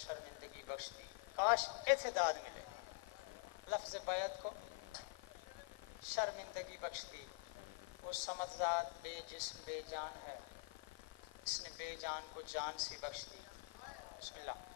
शर्मिंदगी बख्श दी। काश ऐसे दाद मिले, लफ्ज़ बैत को शर्मिंदगी बख्श दी। वो समझदार बेजिस्म बेजान है, इसने बेजान को जान सी बख्श दी। बिस्मिल्लाह।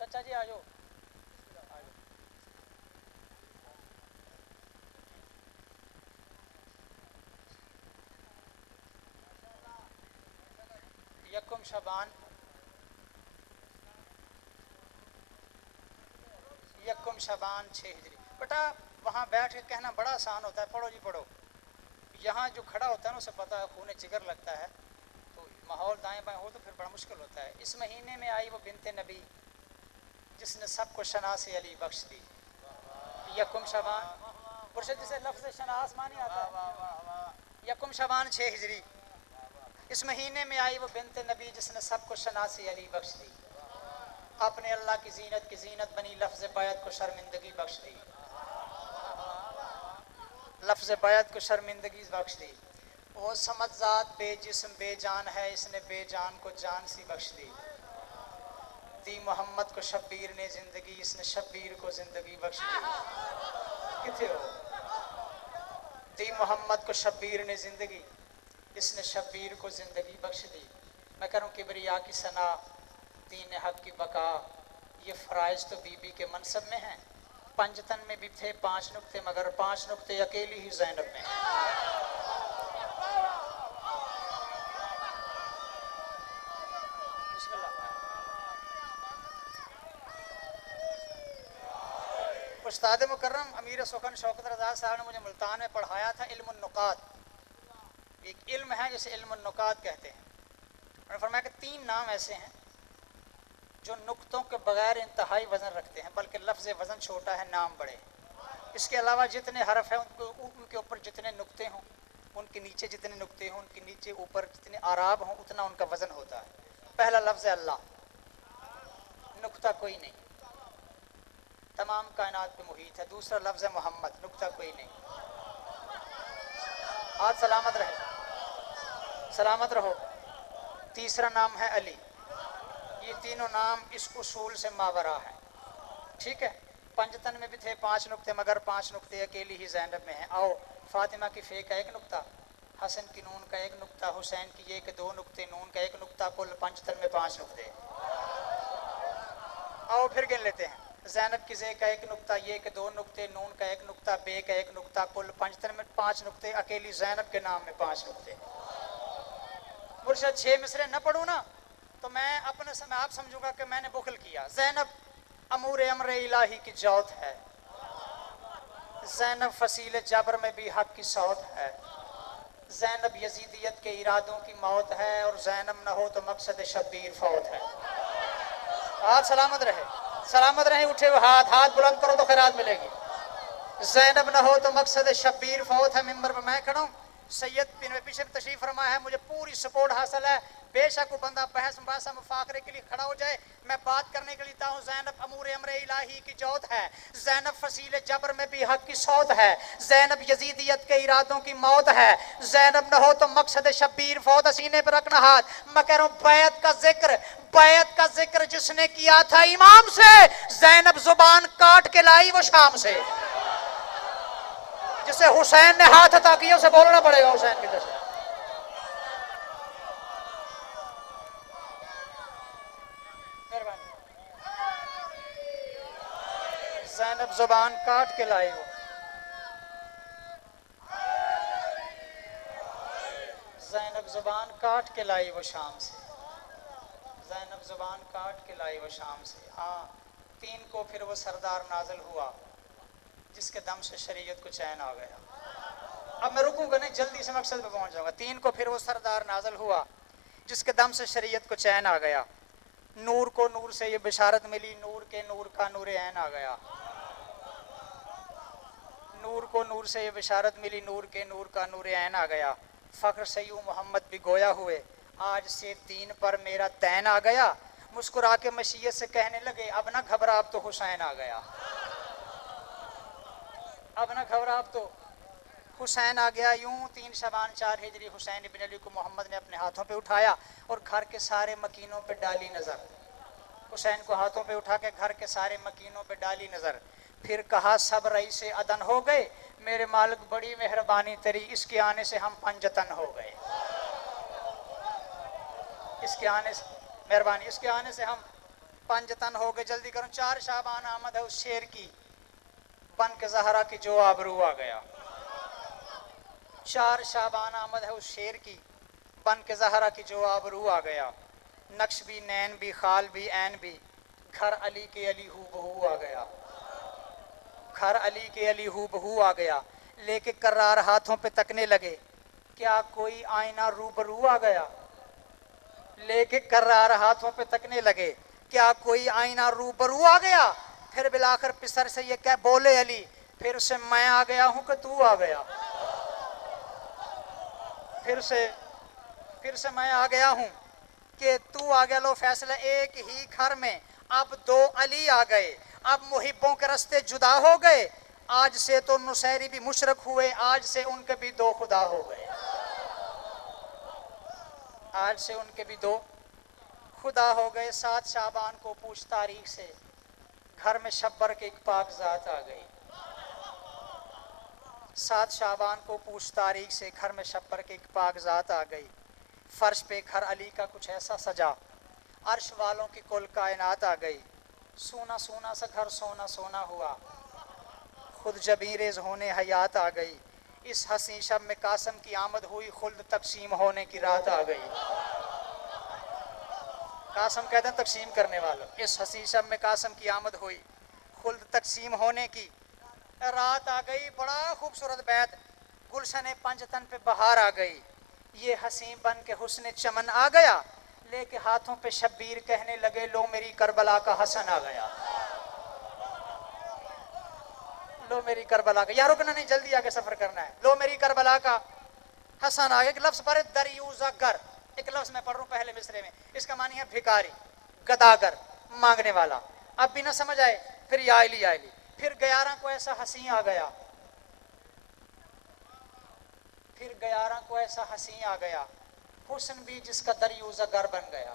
चाचा जी आ जाओ। यकुम शबान, यकुम शबान 6 हिजरी। बेटा वहाँ बैठ के कहना बड़ा आसान होता है, पढ़ो जी पढ़ो। यहाँ जो खड़ा होता है ना उसे पता है, खून जिगर लगता है, तो माहौल दाएं बाएं हो तो फिर बड़ा मुश्किल होता है। इस महीने में आई वो बिनते नबी जिसने सबको शनास अली बख्श दी। यकुम शबान, मुर्शिद जिसे लफ्ज़ शनास मानी आता है। यकुम शबान 6 हिजरी, इस महीने में आई वो बिनते नबी जिसने सबको शनासी अली बख्श दी। अपने अल्लाह की जीनत बनी, लफ्ज़ बैत को शर्मिंदगी बख्श दी। लफ्ज़ बैत को शर्मिंदगी बख्श दी। वो समझदार बेजिस्म बेजान है, इसने बेजान को जान सी बख्श दी। दी मोहम्मद को शब्बीर ने जिंदगी, इसने शब्बीर को जिंदगी बख्श दी। किथे हो? दी मोहम्मद को शब्बीर ने जिंदगी, इसने शब्बीर को जिंदगी बख्श दी। मैं करूँ किबरिया की सना, दीन हक की बका, ये फ़राइज़ तो बीबी के मनसब में हैं। पंजतन में भी थे 5 नुक्ते, मगर 5 नुक्ते अकेली ही ज़ैनब में। उस्ताद मुकर्रम अमीर सुखन शौकत रज़ा साहब ने मुझे मुल्तान में पढ़ाया था इल्मुन नुकात। एक इल्म है जिसे इल्मुन नुकात कहते हैं। उन्होंने फरमाया कि 3 नाम ऐसे हैं जो नुक्तों के बगैर इंतहाई वज़न रखते हैं, बल्कि लफ्ज़ वज़न छोटा है, नाम बड़े। इसके अलावा जितने हरफ हैं उनके ऊपर जितने नुक्ते हों, उनके नीचे जितने नुक्ते हों, उनके नीचे ऊपर जितने आराब हों, उतना उनका वज़न होता है। पहला लफ्ज़ अल्लाह, नुक्ता कोई नहीं, तमाम कायनात पे मुहीत है। दूसरा लफ्ज़ है मोहम्मद, नुक्ता कोई नहीं। हाथ सलामत रहे, सलामत रहो। तीसरा नाम है अली। ये तीनों नाम इस उसूल से मावरा है, ठीक है। पंजतन में भी थे 5 नुक्ते, मगर 5 नुक्ते अकेली ही ज़ैनब में है। आओ, फातिमा की फ़े का 1 नुक्ता, हसन की नून का 1 नुक्ता, हुसैन की ये के 2 नुक्ते, नून का 1 नुक्ता, कुल पंजतन में 5 नुक्ते। आओ फिर गिन लेते हैं। ज़ैनब की ज़े का 1 नुक्ता, ये के 2 नुक्ते, नून का 1 नुक्ता, बे का 1 नुक्ता, कुल पंजतन में 5 नुक्ते, अकेली ज़ैनब के नाम में 5 नुक्ते। मुर्शिद 6 मिसरे न पढ़ूँ ना तो मैं अपने समय आप समझूंगा कि मैंने बुखल किया। ज़ैनब अमूर अमर इलाही की जौत है, ज़ैनब फसील जबर में भी हक की सौत है, ज़ैनब यजीदियत के इरादों की मौत है, और ज़ैनब न हो तो मकसद शब्बीर फौत है। हाथ सलामत रहे, सलामत रहे। उठे हुए हाथ बुलंद करो तो खैरात मिलेगी। ज़ैनब न हो तो मकसद शब्बीर फौत है। मिंबर पर मैं खड़ा हूँ, सैयद पीछे तशरीफ फरमा है, मुझे पूरी सपोर्ट हासिल है। बेशक वो बंदा बहस मुबासा मुफाकरे के लिए खड़ा हो जाए, मैं बात करने के लिए हूँ। ज़ैनब अमूर अमर इलाही की जौत है, ज़ैनब फसील जबर में भी हक की सौत है, ज़ैनब यजीदियत के इरादों की मौत है, ज़ैनब न हो तो मकसद शब्बीर फौत। सीने पर रखना हाथ। मैं कह रहा हूँ बैत का जिक्र जिसने किया था इमाम से, ज़ैनब जुबान काट के लाई वो शाम से। जिसे हुसैन ने हाथ अता किया उसे बोलना पड़ेगा हुसैन की तरफ। ज़ैनब जुबान काट के लाई वो, ज़ैनब जुबान काट के लाई वो शाम से, ज़ैनब जुबान काट के लाई वो शाम से। हाँ, 3 को फिर वो सरदार नाजिल हुआ जिसके दम से शरीयत को चैन आ गया। अब मैं रुकूंगा नहीं, जल्दी से मकसद पे पहुंच जाऊंगा। 3 को फिर वो सरदार नाजिल हुआ जिसके दम से शरीयत को चैन आ गया। नूर को नूर से ये बिशारत मिली, नूर के नूर का नूर ऐन आ गया। नूर को नूर से ये बिशारत मिली, नूर के नूर का नूर ऐन आ गया। फ़ख्र से यूं मोहम्मद भी गोया हुए, आज से दीन पर मेरा दैन आ गया। मुस्कुरा के मशीयत से कहने लगे, अब ना घबरा, अब तो हुसैन आ गया। अब ना घबरा, अब तो हुसैन आ गया। यूं 3 शबान 4 हिजरी हुसैन इब्न अली को मोहम्मद ने अपने हाथों पे उठाया और घर के सारे मकीनों पे डाली नज़र। हुसैन को हाथों पे उठा के घर के सारे मकीनों पे डाली नज़र। फिर कहा, सब रई से अदन हो गए, मेरे मालिक बड़ी मेहरबानी तेरी, इसके आने से हम पंजतन हो गए। इसके आने से मेहरबानी, इसके आने से हम पंजतन हो गए। जल्दी करो, 4 शाबान आमद है उस शेर की, बन के जहरा की जो आबरू आ गया। 4 शाबान आमद है उस शेर की, बन के जहरा की जो आबरू आ गया। नक्श भी, नैन भी, खाल भी, ऐन भी, घर अली के अली हू बहू आ गया। घर अली के अली हू बहू आ गया। लेके कर्रार हाथों पे तकने लगे, क्या कोई आईना रूबरू आ गया। लेके कर्रार हाथों पे तकने लगे, क्या कोई आईना रूबरू आ गया। फिर बिलाकर पिसर से ये क्या बोले अली, फिर उसे मैं आ गया हूं कि तू आ गया। फिर से मैं आ गया हूं कि तू आ गया। लो फैसला एक ही घर में, अब 2 अली आ गए, अब मुहिब्बों के रास्ते जुदा हो गए। आज से तो नुसैरी भी मुशरक हुए, आज से उनके भी 2 खुदा हो गए। आज से उनके भी 2 खुदा हो गए। 7 शाबान को पूछ तारीख से, घर में शब्बर के एक पाक जात आ गई। 7 शाबान को पूछ तारीख से, घर में शब्बर के एक पाक जात आ गई। फर्श पे घर अली का कुछ ऐसा सजा, अर्श वालों की कुल कायनात आ गई। सोना सोना सा घर सोना सोना हुआ, खुद जबीरेज होने हयात आ गई। इस हसी शब में कासम की आमद हुई, खुल्द तकसीम होने की रात आ गई। कासम कहते हैं तकसीम करने वालों। इस हसी शब में कासम की आमद हुई, खुल्द तकसीम होने की रात आ गई। बड़ा खूबसूरत बैत, गुलशन पंजतन पे बहार आ गई। ये हसी बन के हुस्न चमन आ गया, लेके हाथों पे शब्बीर कहने लगे, लो मेरी करबला का हसन आ गया। लो मेरी करबला का, यार रुकना नहीं, जल्दी आगे सफर करना है। लो मेरी करबला का हसन आ गया। एक लफ्ज पर दरियूज़गर, एक लफ्ज मैं पढ़ रहा हूँ पहले मिसरे में, इसका मानी है भिखारी, गदागर, मांगने वाला। अब भी ना समझ आए, फिर या अली या अली। फिर 11 को ऐसा हसी आ गया, फिर 11 को ऐसा हसी आ गया, हुस्न भी जिसका दरियूज़गर बन गया।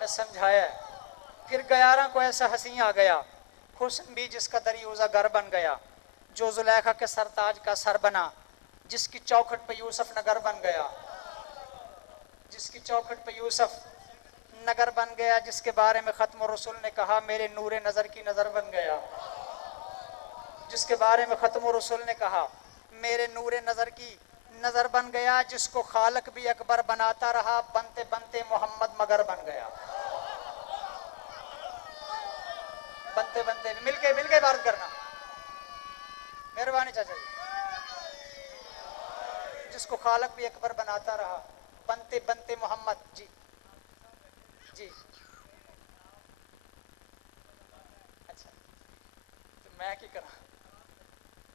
मैं समझाया। फिर 11 को ऐसा हसी आ गया, हुस्न भी जिसका दरियूज़गर बन गया। जो जुलेखा के सरताज का सर बना, जिसकी चौखट पे यूसुफ नगर बन गया। जिसकी चौखट पे यूसुफ नगर बन गया, जिसके बारे में खत्म रसूल ने कहा, मेरे नूरे नज़र की नज़र बन गया। जिसके बारे में खत्म रसूल ने कहा, मेरे नूरे नज़र की नज़र बन गया। जिसको खालक भी अकबर बनाता रहा, बनते बनते मोहम्मद मगर बन गया। बनते बनते मिलके बात करना, मेहरबानी चाचा जी। जिसको खालक भी अकबर बनाता रहा, बनते बनते मोहम्मद। जी जी, अच्छा तो मैं क्या करा,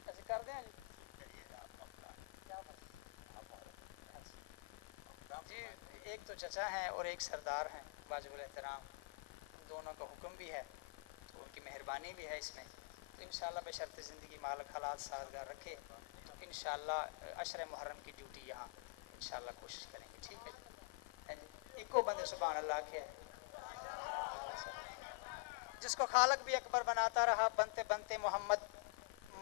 ऐसे कर दें जी। जी, एक तो चचा हैं और एक सरदार हैं वाजिबुल एहतराम, दोनों का हुक्म भी है, तो उनकी मेहरबानी भी है इसमें। तो इंशाल्लाह बशर्ते ज़िंदगी मालिक हालात साजगार रखे, तो इंशाल्लाह अशर मुहर्रम की ड्यूटी यहाँ इंशाल्लाह कोशिश करेंगे। ठीक है जी, इको बंदे सुभान अल्लाह के। जिसको खालक भी अकबर बनाता रहा, बनते बनते मोहम्मद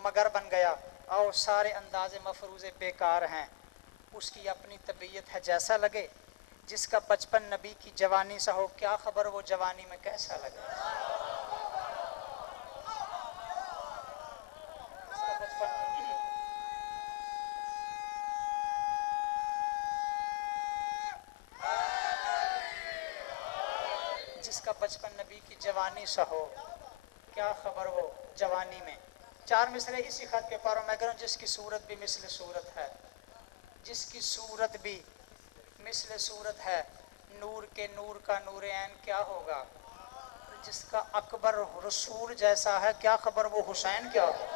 मगर बन गया। और सारे अंदाज़े मफरूज़े बेकार हैं, उसकी अपनी तबीयत है जैसा लगे। जिसका बचपन नबी की जवानी सा हो, क्या खबर वो जवानी में कैसा लगे। जिसका बचपन नबी की जवानी सा हो, क्या खबर वो जवानी में। 4 मिसरे इसी खत के पारों मैं करूँ, जिसकी सूरत भी मिसल सूरत है, जिसकी सूरत भी मिस्ल सूरत है नूर के नूर का नूर ऐन क्या होगा, जिसका अकबर रसूल जैसा है क्या खबर वो हुसैन क्या होगा।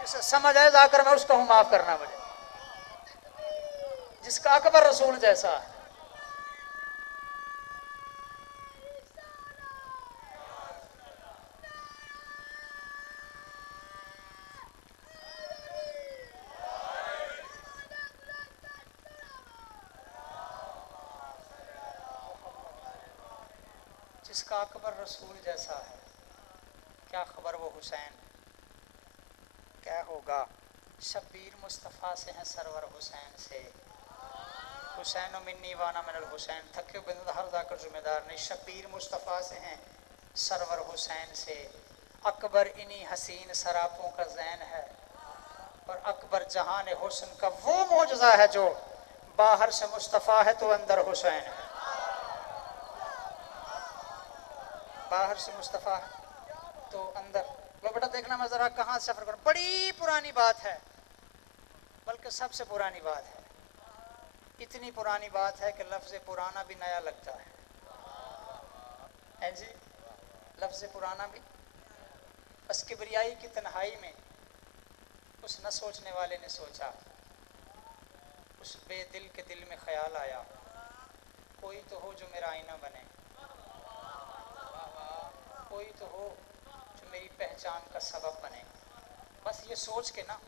जिसे समझ आए जाकर मैं उसका हूं, माफ करना मुझे, जिसका अकबर रसूल जैसा है। जिसका अकबर रसूल जैसा है क्या खबर वो हुसैन क्या होगा। शब्बीर मुस्तफ़ा से हैं सरवर हुसैन से, हुसैन मिन्नी वाना मिनल हुसैन, थके बंदा हर जाकर जुम्मेदार नहीं। शब्बीर मुस्तफ़ा से हैं सरवर हुसैन से, अकबर इन्हीं हसीन सरापों का जैन है, और अकबर जहान हुस्न का वो मौजज़ा है जो बाहर से मुस्तफ़ा है तो अंदर हुसैन है। बाहर से मुस्तफ़ा है तो अंदर। लो बेटा देखना मैं ज़रा कहाँ सफ़र करूँ, बड़ी पुरानी बात है, बल्कि सबसे पुरानी बात है। इतनी पुरानी बात है कि लफ्ज़ पुराना भी नया लगता है जी, लफ्ज़ पुराना भी। बस किबरियाई की तन्हाई में उस न सोचने वाले ने सोचा, उस बेदिल के दिल में ख्याल आया, कोई तो हो जो मेरा आईना बने, कोई तो हो जो मेरी पहचान का सबब बने। बस ये सोच के ना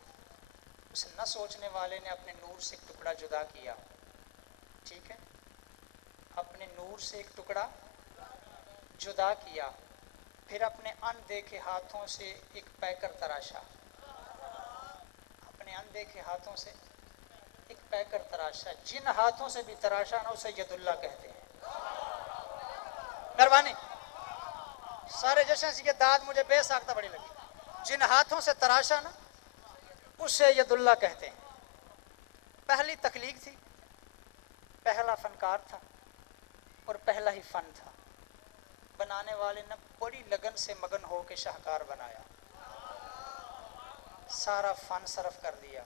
उस न सोचने वाले ने अपने नूर से एक टुकड़ा जुदा किया, ठीक है, अपने नूर से एक टुकड़ा जुदा किया, फिर अपने अनदेखे हाथों से एक पैकर तराशा, अपने अनदेखे हाथों से एक पैकर तराशा। जिन हाथों से भी तराशा ना उसे यदुल्ला कहते हैं। मेहरबानी सारे जश्न से ये दाद मुझे बेसाख्ता बड़ी लगी। जिन हाथों से तराशा ना उसे यदुल्ला कहते हैं। पहली तख्लीक थी, पहला फनकार था और पहला ही फन था। बनाने वाले ने बड़ी लगन से मगन हो के शाहकार बनाया, सारा फन सरफ कर दिया,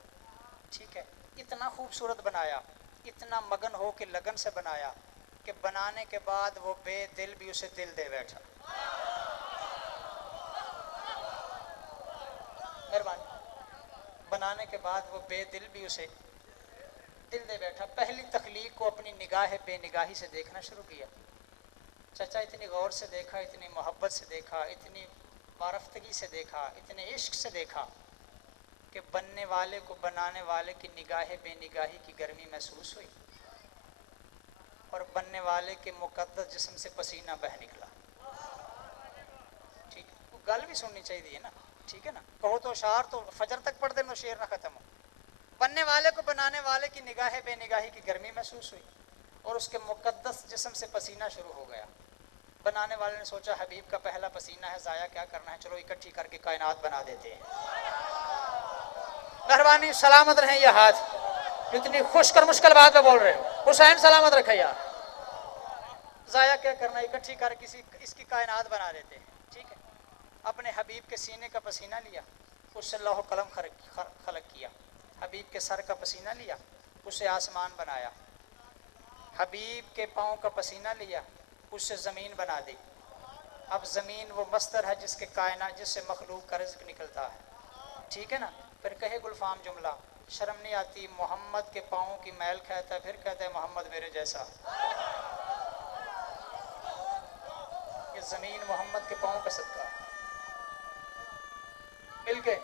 ठीक है, इतना खूबसूरत बनाया, इतना मगन हो के लगन से बनाया कि बनाने के बाद वो बेदिल भी उसे दिल दे बैठा। मेहरबानी बनाने के बाद वो बेदिल भी उसे दिल दे बैठा। पहली तख्लीक को अपनी निगाह बेनिगाही से देखना शुरू किया। चाचा इतनी गौर से देखा, इतनी मोहब्बत से देखा, इतनी वारफ्तगी से देखा, इतने इश्क से देखा कि बनने वाले को बनाने वाले की निगाह बेनिगाही की गर्मी महसूस हुई और बनने वाले के मुकद्दस जिस्म से पसीना बह निकला। ठीक है, वो गल भी सुननी चाहिए ना, ठीक है ना, कहो तो शार तो फजर तक पढ़ दे तो शेर ना खत्म हो। बनने वाले को बनाने वाले की निगाह बेनिगाही की गर्मी महसूस हुई और उसके मुकद्दस जिस्म से पसीना शुरू हो गया। बनाने वाले ने सोचा हबीब का पहला पसीना है, ज़ाया क्या करना है, चलो इकट्ठी करके कायनात बना देते हैं। मेहरबानी सलामत रहें ये हाथ, इतनी खुशकर मुश्किल बात में बोल रहे हो, हुसैन सलामत रखे यार। ज़ाया क्या करना, इकट्ठी कर किसी इसकी कायनात बना देते हैं, ठीक है। अपने हबीब के सीने का पसीना लिया, उससे लौह कलम खलक किया। हबीब के सर का पसीना लिया, उससे आसमान बनाया। हबीब के पाँव का पसीना लिया, उससे ज़मीन बना दी। अब ज़मीन वो मस्तर है जिसके कायनात जिससे मखलूक का रिज़्क़ निकलता है, ठीक है ना। फिर कहे गुलफाम जुमला, शर्म नहीं आती मोहम्मद के पाँव की मैल कहता है, फिर कहता है मोहम्मद मेरे जैसा। ये ज़मीन मोहम्मद के पाँव का सदका है। मिल के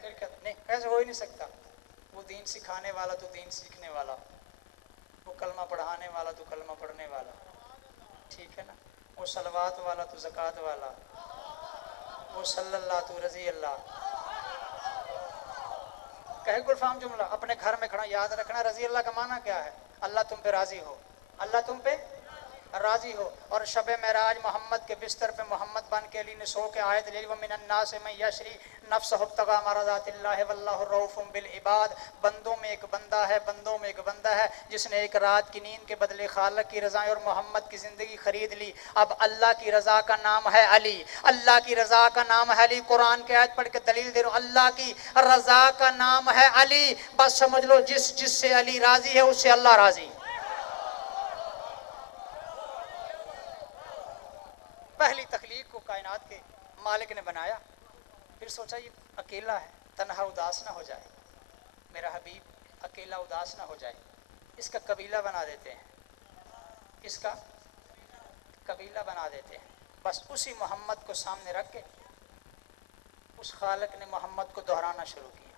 फिर कहते नहीं, ऐसा हो ही नहीं सकता। वो दीन सिखाने वाला तो दीन सीखने वाला, वो कलमा पढ़ाने वाला तो कलमा पढ़ने वाला, ठीक है ना। वो सलवात वाला तो ज़कात वाला, वो सल्लल्लाहु तो रज़ी अल्लाह। कहे गुलफाम जुमला, अपने घर में खड़ा याद रखना रज़ी अल्लाह का माना क्या है, अल्लाह तुम पे राज़ी हो, अल्लाह तुम पे राजी हो। और शब महराज मोहम्मद के बिस्तर पे मोहम्मद बन के अली ने सो के आयत ले व मिनन्नास में यशरी नफ्स हुब्तगा मरज़ातिल्लाह वल्लाहु रऊफ़ुम बिल इबाद। बंदों में एक बंदा है, बंदों में एक बंदा है जिसने एक रात की नींद के बदले खालिक की रज़ा और मोहम्मद की ज़िंदगी खरीद ली। अब अल्लाह की रज़ा का नाम है अली, अल्लाह की रज़ा का नाम है अली। कुरान की आयत पढ़ के दलील दे रहा हूं, अल्लाह की रज़ा का नाम है अली। बस समझ लो जिससे अली राजी है उससे अल्लाह राजी। पहली तख्लीक को कायनात के मालिक ने बनाया, फिर सोचा ये अकेला है, तन्हा उदास ना हो जाए, मेरा हबीब अकेला उदास ना हो जाए, इसका कबीला बना देते हैं, इसका कबीला बना देते हैं। बस उसी मोहम्मद को सामने रख के उस खालिक ने मोहम्मद को दोहराना शुरू किया,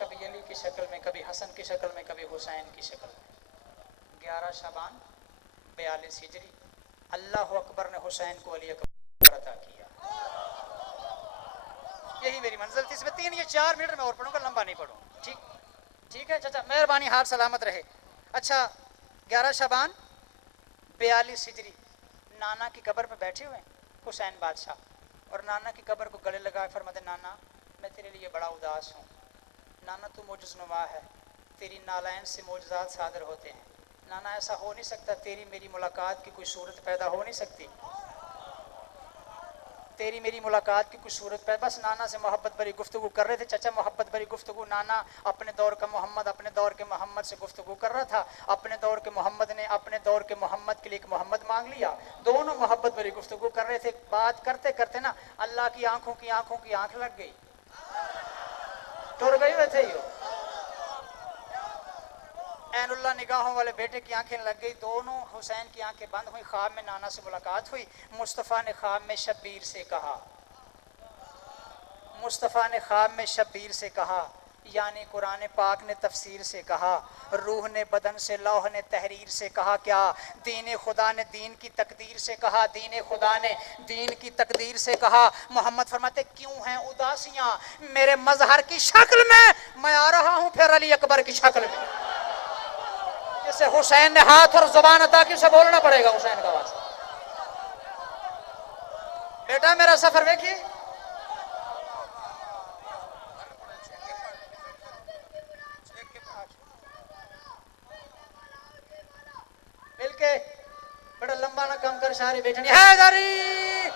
कभी अली की शक्ल में, कभी हसन की शक्ल में, कभी हुसैन की शक्ल में। 11 शाबान 42 हिजरी अल्लाह अकबर ने हुसैन को अली अकबर अता किया। यही मेरी मंजिल थी। इसमें 3 या 4 मिनट में और पढ़ूंगा, लंबा नहीं पढ़ूँ। ठीक ठीक है चाचा, मेहरबानी, हार सलामत रहे। अच्छा, 11 शाबान 42 हिजरी नाना की कब्र पे बैठे हुए हुसैन बादशाह, और नाना की कब्र को गले लगा फरमाते, नाना मैं तेरे लिए बड़ा उदास हूँ, नाना तू मोजज़नुमा है, तेरी नालैन से मोजज़ात सादर होते हैं, नाना ऐसा हो नहीं सकता, तेरी मेरी मुलाकात की कोई सूरत पैदा हो नहीं सकती, तेरी मेरी मुलाकात की कुछ सूरत पे। बस नाना से मोहब्बत भरी गुफ्तगू कर रहे थे चाचा, मोहब्बत भरी गुफ्तगू। नाना अपने दौर का मोहम्मद अपने दौर के मोहम्मद से गुफ्तगू कर रहा था, अपने दौर के मोहम्मद ने अपने दौर के मोहम्मद के लिए एक मोहम्मद मांग लिया। दोनों मोहब्बत भरी गुफ्तगू कर रहे थे। बात करते करते ना अल्लाह की आंखों की आंख लग गई, टुर गई हुए थे यो। ऐनुल्लाह निगाहों वाले बेटे की आंखें लग गई, दोनों हुसैन की आंखें बंद हुई। ख्वाब में नाना से मुलाकात हुई। मुस्तफ़ा ने ख्वाब में शब्बीर से कहा, मुस्तफ़ा ने ख्वाब में शब्बीर से कहा, यानी कुरान पाक ने तफसीर से कहा, रूह ने बदन से, लौह ने तहरीर से कहा, क्या दीन खुदा ने दीन की तकदीर से कहा, दीन खुदा ने दीन की तकदीर से कहा। मोहम्मद फरमाते, क्यों हैं उदासियाँ मेरे मजहर की शक्ल में, मैं आ रहा हूँ फिर अली अकबर की शक्ल में। जैसे हुसैन ने हाथ और जुबान अता की, उसे बोलना पड़ेगा हुसैन का वास्ता। बेटा मेरा सफर देखिए, मिलके बड़ा लंबा ना कम कर, सारे बैठनी हैदरी।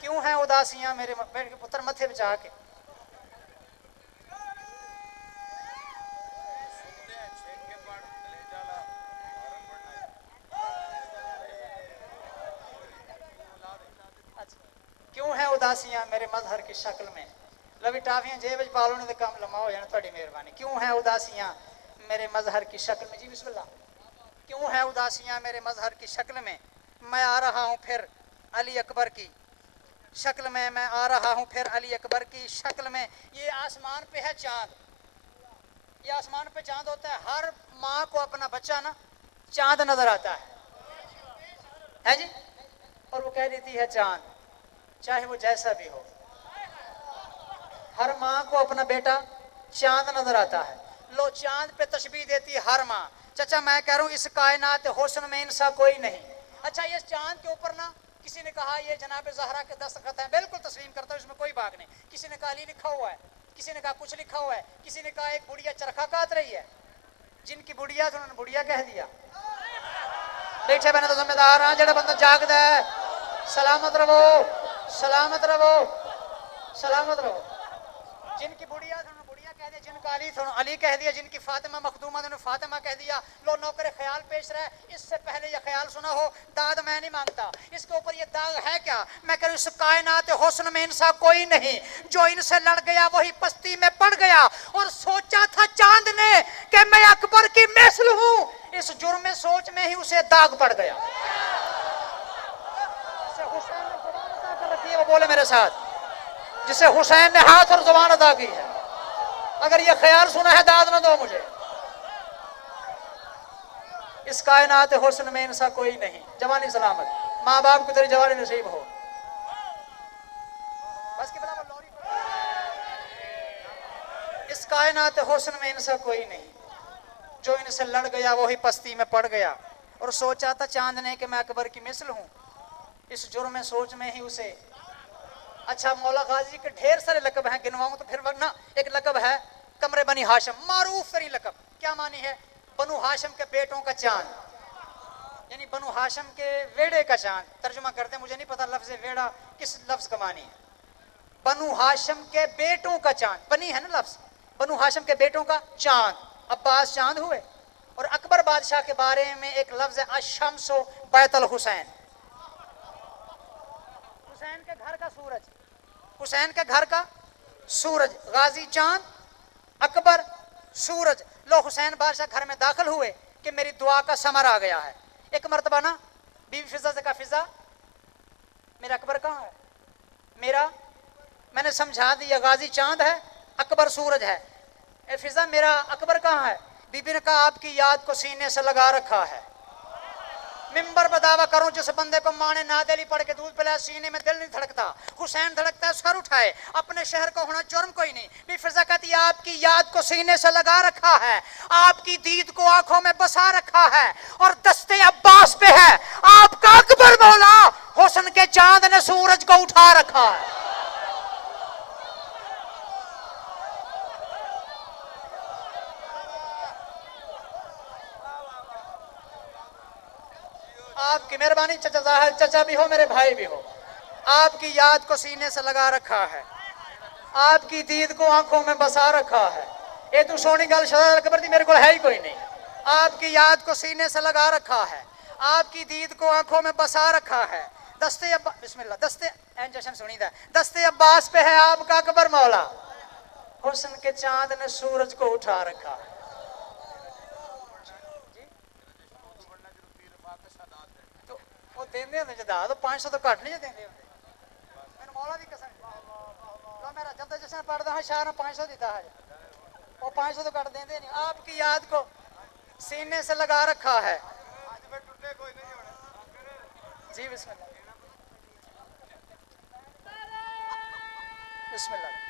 क्यों हैं उदासियां मेरे बैठ के पुत्र मथे बचा के। क्यों है उदासियां मेरे मजहर की शक्ल में, लवी टाफियां जेब च पालो ने तो कम लम्मा हो जाना, थोड़ी मेहरबानी। क्यों है उदासियां मेरे मजहर की शक्ल में, जी बिस्मिल्लाह। क्यों है उदासियां मेरे मजहर की शक्ल में, मैं आ रहा हूँ फिर अली अकबर की शक्ल में, मैं आ रहा हूँ फिर अली अकबर की शक्ल में। ये आसमान पे है चांद, ये आसमान पे चांद होता है, हर माँ को अपना बच्चा ना चांद नजर आता है जी, और वो कह देती है चांद, चाहे वो जैसा भी हो। हर माँ को अपना बेटा चांद नजर आता है। लो चांद पे तशबीह देती है हर माँ। चाचा मैं कह रहा हूँ इस कायनात हुस्न में इंसा कोई नहीं। अच्छा ये चांद के ऊपर ना किसी ने कहा ये जनाब ज़हरा के दस्तखत है, बिल्कुल तस्लीम करता हूँ, इसमें कोई बात नहीं। किसी ने कहा अली लिखा हुआ है, किसी ने कहा कुछ लिखा हुआ है, किसी ने कहा एक बुढ़िया चरखा काट रही है, जिनकी बुढ़िया तो उन्होंने बुढ़िया कह दिया। बैठे बने तो जिम्मेदार हाँ, जो बंदा जागदा है सलामत रहो, सलामत रहो, सलामत रहो। जिनकी बुढ़िया थी उन्होंने बुढ़िया कह दिया, जिनका अली था अली कह दिया, जिनकी फातिमा मखदूमा ने फातिमा कह दिया। लो नौकर ख्याल पेश रहा है, इससे पहले ये ख्याल सुना हो, दाद मैं नहीं मांगता, इसके ऊपर ये दाग है क्या। मैं कह रहा हूँ इस कायनात हुस्न में इंसान कोई नहीं, जो इनसे लड़ गया वही पस्ती में पड़ गया। और सोचा था चांद ने कि मैं अकबर की मिस्ल हूँ, इस जुर्म सोच में ही उसे दाग पड़ गया। हुसैन ने जुबान अता कर रखी है, वो बोले मेरे साथ, जिसे हुसैन ने हाथ और जुबान अदा की है। अगर ये ख्याल सुना है दाद न दो मुझे। इस कायनात हुस्न में इंसान कोई नहीं, जवानी सलामत, माँ बाप को तेरी जवानी नसीब हो। बस की बला लोरी। इस कायनात हुस्न में इंसान कोई नहीं, जो इनसे लड़ गया वही पस्ती में पड़ गया, और सोचा था चांद ने कि मैं अकबर की मिसल हूं, इस जुर्म में सोच में ही उसे। अच्छा, मौला गाजी के ढेर सारे लकब हैं, गिनवाऊं तो फिर वरना। एक लकब है कमरे बनी हाशिम, मारूफ तरीन लकब। क्या मानी है? बनु हाशिम के बेटों का चांद, यानी बनु हाशिम के वेड़े का चांद। तर्जुमा करते हैं, मुझे नहीं पता लफ्ज वेड़ा किस लफ्ज का मानी है। बनु हाशिम के बेटों का चांद, बनी है ना लफ्ज, बनु हाशिम के बेटों का चांद, अब्बास चांद हुए। और अकबर बादशाह के बारे में एक लफ्ज है अशम्सो बैतल हुसैन, हुसैन के घर का सूरज, हुसैन के घर का सूरज। गाजी चांद, अकबर सूरज। लो हुसैन बादशाह घर में दाखिल हुए कि मेरी दुआ का समर आ गया है। एक मरतबा ना बीवी फिजा से कहा, फिजा मेरा अकबर कहाँ है? मेरा, मैंने समझा दिया गाजी चांद है, अकबर सूरज है। ए फिजा मेरा अकबर कहाँ है? बीबी ने कहा आपकी याद को सीने से लगा रखा है। मिंबर पर दावा करूं जिस बंदे को माँ ने नादेली पढ़ के दूध पिलाया, सीने में दिल नहीं धड़कता। हुसैन धड़कता है, सर उठाए, अपने शहर को होना जुर्म कोई नहीं। बीबी फिजा कहती है आपकी याद को सीने से लगा रखा है, आपकी दीद को आंखों में बसा रखा है, और दस्ते अब्बास पे है आपका अकबर मौला। हुस्न के चांद ने सूरज को उठा रखा है। आपकी मेहरबानी चचा जाहिर, चचा भी हो मेरे भाई भी हो, आपकी याद को सीने से लगा रखा है, आपकी दीद को आंखों में बसा रखा है। ये तू सोनी गल शहर अकबर दी मेरे को है ही कोई नहीं। आपकी याद को सीने से लगा रखा है, आपकी दीद को आंखों में बसा रखा है। दस्ते अब्बास, बिस्मिल्लाह, दस्ते जशन सुनी था, दस्ते अब्बास पे है आपका अकबर मौला। हुस्न के चांद ने सूरज को उठा रखा है। देंदे होंदे जदा तो 500 तो घट नहीं देंदे होंदे। मैंने मौला दी कसम, तो मेरा जब जैसे पढ़दा हां शाह ने 500 दिता है, वो 500 तो घट देंदे नहीं। आपकी याद को सीने से लगा रखा है। जी बिस्मिल्लाह, बिस्मिल्लाह।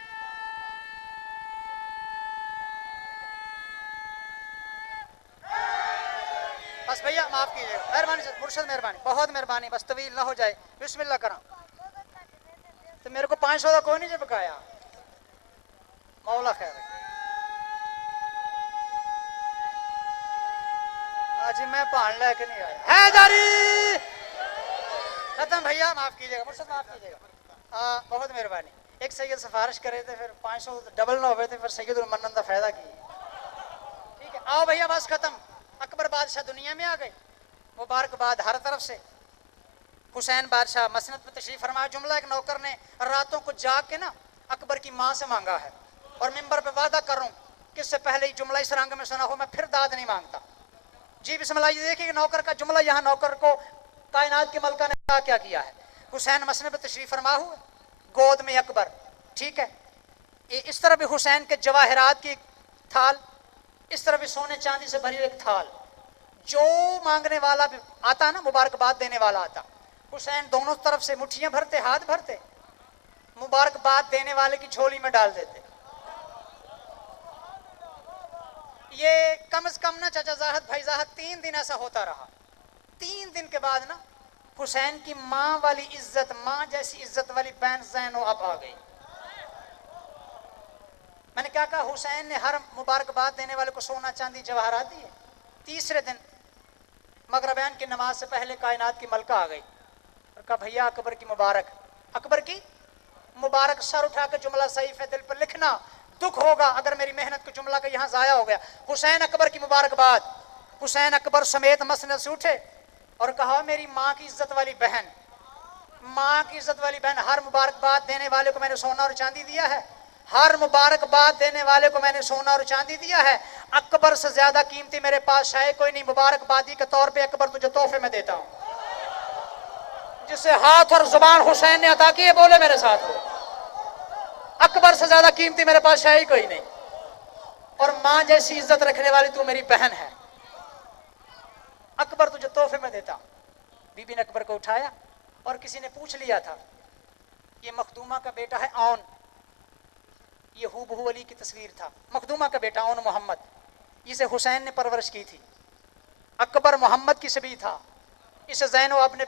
बस भैया माफ कीजिए, मेहरबानी से मुर्शद, मेहरबानी, बहुत मेहरबानी, बस तवील ना हो जाए। बिस्मिल्लाह करा तो मेरे को 500 का कोई नहीं जो बकाया। मौला खैर। आज मैं पान लेके नहीं आया है जारी। खत्म भैया, माफ कीजिएगा, मुर्शद माफ कीजिएगा। बहुत मेहरबानी। एक सैयद सिफारिश करे थे, फिर 500 डबल ना हो, फिर सैयद उल मन्नन का फायदा की। ठीक है, आओ भैया, बस खत्म। अकबर बादशाह दुनिया में आ गए, मुबारकबाद हर तरफ से। हुसैन बादशाह मसनद में तशरीफ फरमा। जुमला एक नौकर ने रातों को जाग के ना अकबर की माँ से मांगा है, और मिंबर पे वादा कर रहा हूँ कि इससे पहले ही जुमला इस रंग में सुना हो, मैं फिर दाद नहीं मांगता। जी बिस्मिल्लाह। ये देखिए नौकर का जुमला, यहाँ नौकर को कायनात के मलका ने क्या किया है। हुसैन मसनद में तशरीफ फरमा हुए, गोद में अकबर, ठीक है। इस तरह भी हुसैन के जवाहरात की थाल, इस तरह भी सोने चांदी से भरी एक थाल। जो मांगने वाला भी आता ना, मुबारकबाद देने वाला आता, हुसैन दोनों तरफ से मुट्ठियां भरते, हाथ भरते, मुबारकबाद देने वाले की झोली में डाल देते। ये कम से कम ना चाचा जाहद भाई जाहद 3 दिन ऐसा होता रहा। 3 दिन के बाद ना हुसैन की माँ वाली इज्जत, माँ जैसी इज्जत वाली बहन ज़ैनो अब आ गई। मैंने क्या कहा, हुसैन ने हर मुबारकबाद देने वाले को सोना चांदी जवाहरात दिए। तीसरे दिन मगरिबान की नमाज से पहले कायनात की मलका आ गई और कहा भैया अकबर की मुबारक, अकबर की मुबारक। सर उठा के जुमला सहीफ दिल पर लिखना, दुख होगा अगर मेरी मेहनत को जुमला का यहाँ जाया हो गया। हुसैन अकबर की मुबारकबाद। हुसैन अकबर समेत मसनद से उठे और कहा मेरी माँ की इज्जत वाली बहन, माँ की इज्जत वाली बहन, हर मुबारकबाद देने वाले को मैंने सोना और चांदी दिया है, हर मुबारकबाद देने वाले को मैंने सोना और चांदी दिया है। अकबर से ज्यादा कीमती मेरे पास शायद कोई नहीं। मुबारकबादी के तौर पे अकबर तुझे तोहफे में देता हूँ। जिसे हाथ और जुबान हुसैन ने अता किए, बोले मेरे साथ हो, अकबर से ज्यादा कीमती मेरे पास शायद कोई नहीं, और माँ जैसी इज्जत रखने वाली तू मेरी बहन है। अकबर तुझे तोहफे में देता हूँ। बीबी ने अकबर को उठाया और किसी ने पूछ लिया था ये मखदूमा का बेटा है औन, ये हूबहू अली की तस्वीर था, मखदूमा का बेटा औन मोहम्मद। इसे हुसैन ने परवरिश की थी। अकबर मोहम्मद की सभी था, इसे ज़ैनब ने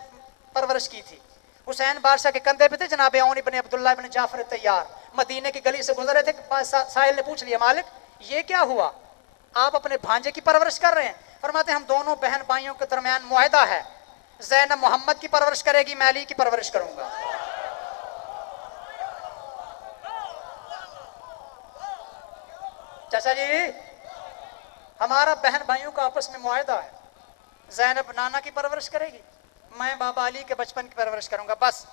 परवरिश की थी। हुसैन बादशाह के कंधे पे थे जनाब औन इब्न अब्दुल्लाह इब्न जाफर तैयार, मदीने की गली से गुजरे थे। साहिल ने पूछ लिया, मालिक ये क्या हुआ, आप अपने भांजे की परवरिश कर रहे हैं? फरमाते हम दोनों बहन भाइयों के दरमियान मुआहदा है, ज़ैनब मोहम्मद की परवरिश करेगी, मैं अली की परवरिश करूंगा। चाचा जी, हमारा बहन भाइयों का आपस में मुआहदा है, ज़ैनब नाना की परवरिश करेगी, मैं बाबा अली के बचपन की परवरिश करूंगा। बस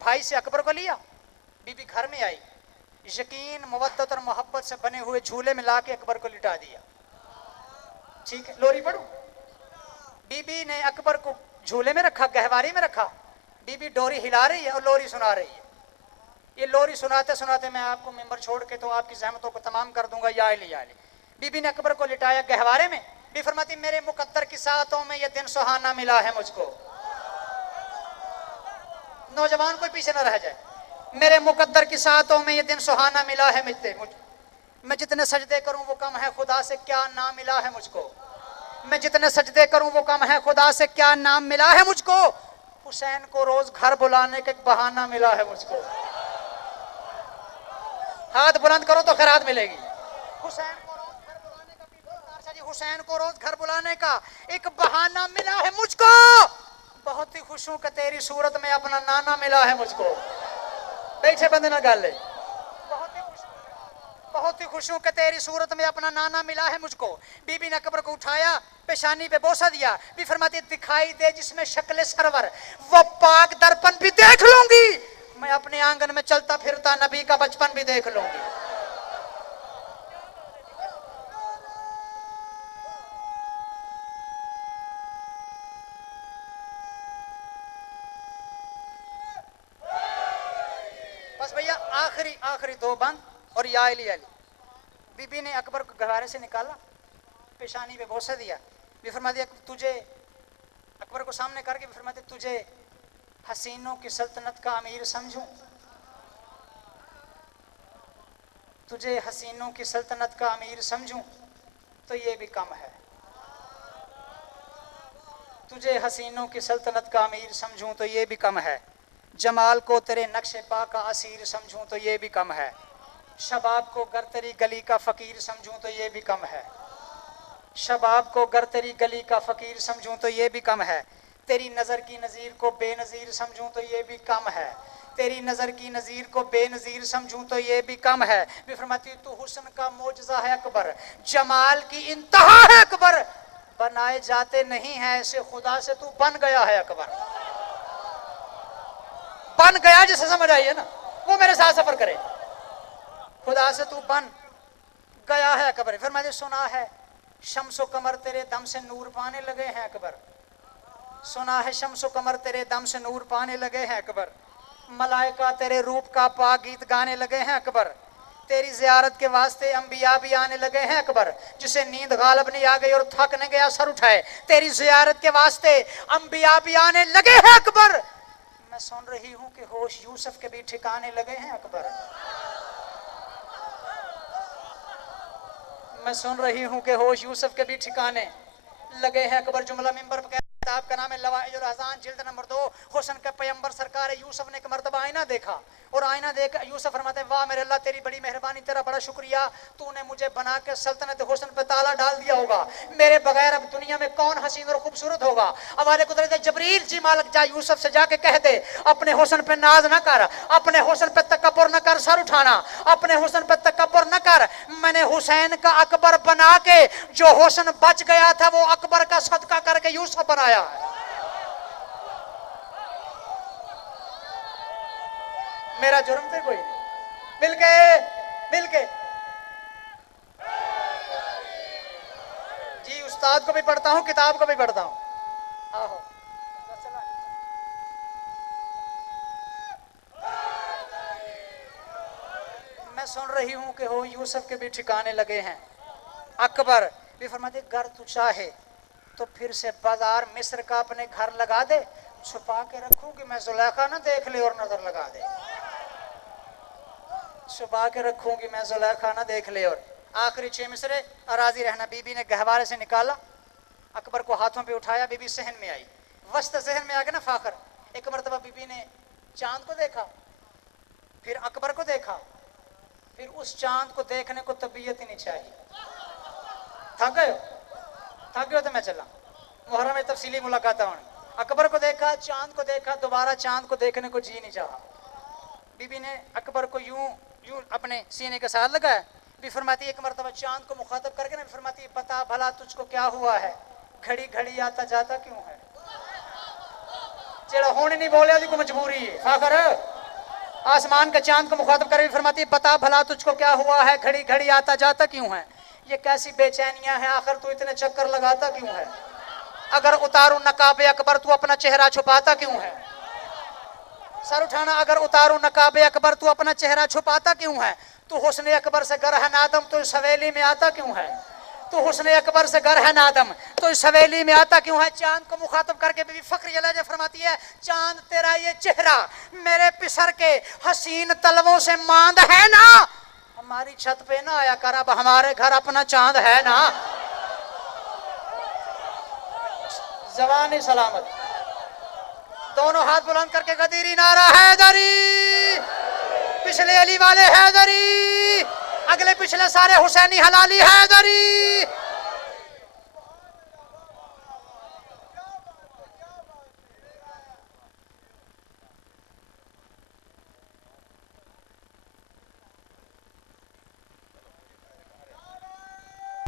भाई से अकबर को लिया, बीबी घर में आई, यकीन मुवद्दत और मोहब्बत से बने हुए झूले में ला के अकबर को लिटा दिया। ठीक है, लोरी पढ़ू। बीबी ने अकबर को झूले में रखा, गहवारी में रखा, बीबी डोरी हिला रही है और लोरी सुना रही है। ये लोरी सुनाते सुनाते मैं आपको मेंबर छोड़ के तो आपकी जहमतों को तमाम कर दूंगा, या अली। बीबी ने अकबर को लिटाया गहवारे में, भी फरमाती मेरे मुकद्दर की सातों में ये दिन सुहाना मिला है मुझको। नौजवान कोई पीछे न रह जाए, मेरे मुकद्दर की सातों में ये दिन सुहाना मिला है मुझे, मैं जितने सजदे करूं वो कम है, खुदा से क्या नाम मिला है मुझको, मैं जितने सजदे करूं वो कम है, खुदा से क्या नाम मिला है मुझको, हुसैन को रोज घर बुलाने का एक बहाना मिला है मुझको। हाथ बुलंद करो तो खैरात मिलेगी। हुसैन को रोज घर बुलाने का, हुसैन को रोज घर बुलाने का एक बहाना मिला है मुझको, बहुत ही खुश हूं कि तेरी सूरत में अपना नाना मिला है मुझको। बैठे बंदे ना गाले, बहुत ही खुश हूं कि तेरी सूरत में अपना नाना मिला है मुझको। बीबी ने अकबर को उठाया, पेशानी पे बोसा दिया, भी फरमाती दिखाई दे जिसमें शक्ल सरवर, वो पाक दर्पण भी देख लूंगी, मैं अपने आंगन में चलता फिरता नबी का बचपन भी देख लूंगी। बस भैया आखिरी आखिरी दो बंद और या अली अली। बीबी ने अकबर को गहवारे से निकाला, पेशानी पे बोसा दिया, भी फरमा दिया तुझे, अकबर को सामने करके भी फरमाते तुझे हसीनों की सल्तनत का अमीर समझूं, तुझे हसीनों की सल्तनत का अमीर समझूं तो ये भी कम है, तुझे हसीनों की सल्तनत का अमीर समझूं तो ये भी कम है, जमाल को तेरे नक्शे पा का असीर समझूं तो ये भी कम है, शबाब को गर तेरी गली का फकीर समझूं तो ये भी कम है, शबाब को गर तेरी गली का फकीर समझूं तो ये भी कम है, तेरी नज़र की नज़ीर को बेनज़ीर समझूं तो ये भी कम है, तेरी नज़र की नज़ीर को बेनज़ीर समझूं तो ये भी कम है। भी फरमाती तू हुस्न का मोजज़ा है अकबर, जमाल की इंतहा है अकबर, बनाए जाते नहीं है ऐसे खुदा से तू बन गया है अकबर। बन गया जिसे समझ आई है ना, वो मेरे साथ सफर करे, खुदा से तू बन गया है अकबर। फिर मैंने सुना है शम्सो कमर तेरे दम से नूर पाने लगे हैं अकबर, सुना है शम्सो कमर तेरे दम से नूर पाने लगे हैं अकबर, मलाइका तेरे रूप का पाक गीत गाने लगे हैं अकबर, तेरी जियारत के वास्ते अंबिया भी आने लगे हैं अकबर, जिसे नींद गालब नहीं आ गई और थक नहीं गया सर उठाए, तेरी जियारत के वास्ते अंबिया भी आने लगे हैं अकबर। मैं सुन रही हूं कि होश यूसुफ के भी ठिकाने लगे हैं अकबर, मैं सुन रही हूं कि होश यूसुफ के भी ठिकाने लगे हैं अकबर। जुमला मिंबर पर किताब का नाम है लवाइजुल अहज़ान, जिल्द नंबर 2। हुस्न का पैगंबर सरकार यूसुफ ने एक मर्तबा आईना देखा और आईना देख यूसुफ फरमाते वाह मेरे अल्लाह तेरी बड़ी मेहरबानी, तेरा बड़ा शुक्रिया, तूने मुझे बना के सल्तनत हुस्न पे ताला डाल दिया होगा, मेरे बगैर अब दुनिया में कौन हसीन और खूबसूरत होगा। हमारे कुदरत जबरील जी मालिक जा यूसुफ से जाके कह दे अपने हुस्न पे नाज न कर, अपने हुस्न पे तकब्बुर न कर, सर उठाना, अपने हुस्न पे तकब्बुर न कर, मैंने हुसैन का अकबर बना के जो हुस्न बच गया था वो अकबर का सदका करके यूसुफ बनाया है। मेरा जुर्म थे कोई नहीं, मिलके मिलके जी उस्ताद को भी पढ़ता हूँ, किताब को भी पढ़ता हूँ। आहो मैं सुन रही हूँ कि हो यूसुफ के भी ठिकाने लगे हैं अकबर। भी फरमाते घर तू चाहे तो फिर से बाजार मिस्र का अपने घर लगा दे, छुपा के रखूंगी मैं जुलेखा ना देख ले और नजर लगा दे, छुपा के रखूंगी मैं जुलेखा ना देख ले और आखिरी 6 मिसरे राजी रहना। बीबी ने गहवारे से निकाला, अकबर को हाथों पे उठाया, बीबी सहन में आई। वस्त जहन में आ गया ना फाखर। एक मरतबा बीबी ने चांद को देखा, फिर अकबर को देखा, फिर उस चांद को देखने को तबीयत ही नहीं चाहिए। थक गए हो? थक गए हो तो मैं चला, मुहर्रम में तफसीली मुलाकात है। अकबर को देखा, चांद को देखा, दोबारा चांद को देखने को जी नहीं चाहा। बीबी ने अकबर को यूं यूं अपने सीने के साथ लगाया। भी फरमाती एक मरतबा चांद को मुखातब करके ना फरमाती, बता भला तुझको क्या हुआ है, घड़ी घड़ी आता जाता क्यों है। जेड़ा होने नहीं बोले को मजबूरी है। फाखर आसमान के चांद को मुखातब करके फरमाती, बता भला तुझको क्या हुआ है, घड़ी घड़ी आता जाता क्यों है। ये कैसी बेचैनियां हैं, आखिर तू इतने चक्कर लगाता क्यों है। अगर उतारू नकाबे अकबर तू अपना चेहरा छुपाता क्यों है। सर उठाना, अगर उतारू नकाबे अकबर तू अपना चेहरा छुपाता क्यों है। तू हुस्न अकबर से गर है नादम तो इस हवेली में आता क्यों है। तू हुस्न अकबर से गर है नादम तो इस हवेली में आता क्यों है। चांद को मुखातब करके बीवी फख्र जलाल फरमाती है, चांद तेरा ये चेहरा मेरे पिसर के हसीन तलवों से मांद है ना। हमारी छत पे ना आया कर, अब हमारे घर अपना चांद है ना। जवानी सलामत, दोनों हाथ बुलंद करके गदीरी नारा हैदरी, पिछले अली वाले हैदरी, अगले पिछले सारे हुसैनी हलाली हैदरी।